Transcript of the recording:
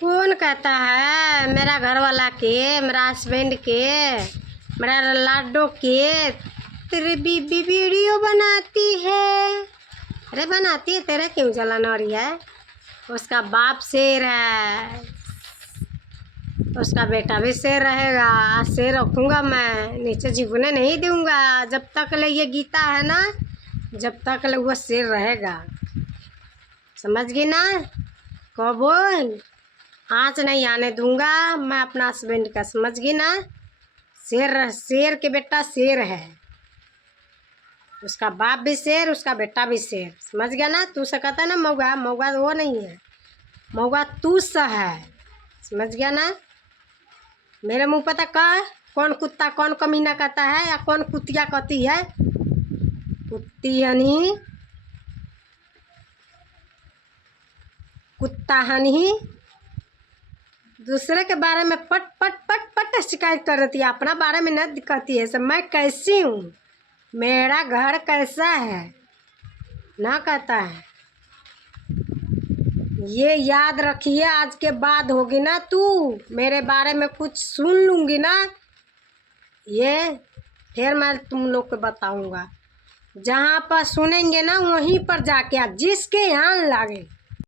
कौन कहता है मेरा घर वाला के, मेरा हस्बैंड के, मेरा लाडो के तेरी बीबी वीडियो बनाती है? अरे बनाती है, तेरे क्यों जलन हो रही है? उसका बाप शेर है, उसका बेटा भी शेर रहेगा। आज शेर रखूँगा मैं, नीचे झुकने नहीं दूँगा। जब तक ले ये गीता है ना, जब तक ले वो शेर रहेगा, समझ गई ना? कबो आँच नहीं आने दूँगा मैं अपना हस्बैंड का, समझ गई ना? शेर, शेर के बेटा शेर है, उसका बाप भी शेर, उसका बेटा भी शेर, समझ गया ना? तू से कहता है ना मौगा, मौगा वो नहीं है, मौगा तू सा है, समझ गया ना? मेरे मुँह पता कह, कौन कुत्ता कौन कमीना कहता है या कौन कुतिया कहती है? कुत्ती हनी, कुत्ता हनी, दूसरे के बारे में पट पट पट पट शिकायत कर रही है, अपना बारे में न कहती है। सब मैं कैसी हूँ, मेरा घर कैसा है ना कहता है। ये याद रखिए, आज के बाद होगी ना तू मेरे बारे में कुछ सुन लूँगी ना, ये फिर मैं तुम लोग को बताऊँगा। जहाँ पर सुनेंगे ना वहीं पर जाके आप, जिसके यहाँ लागे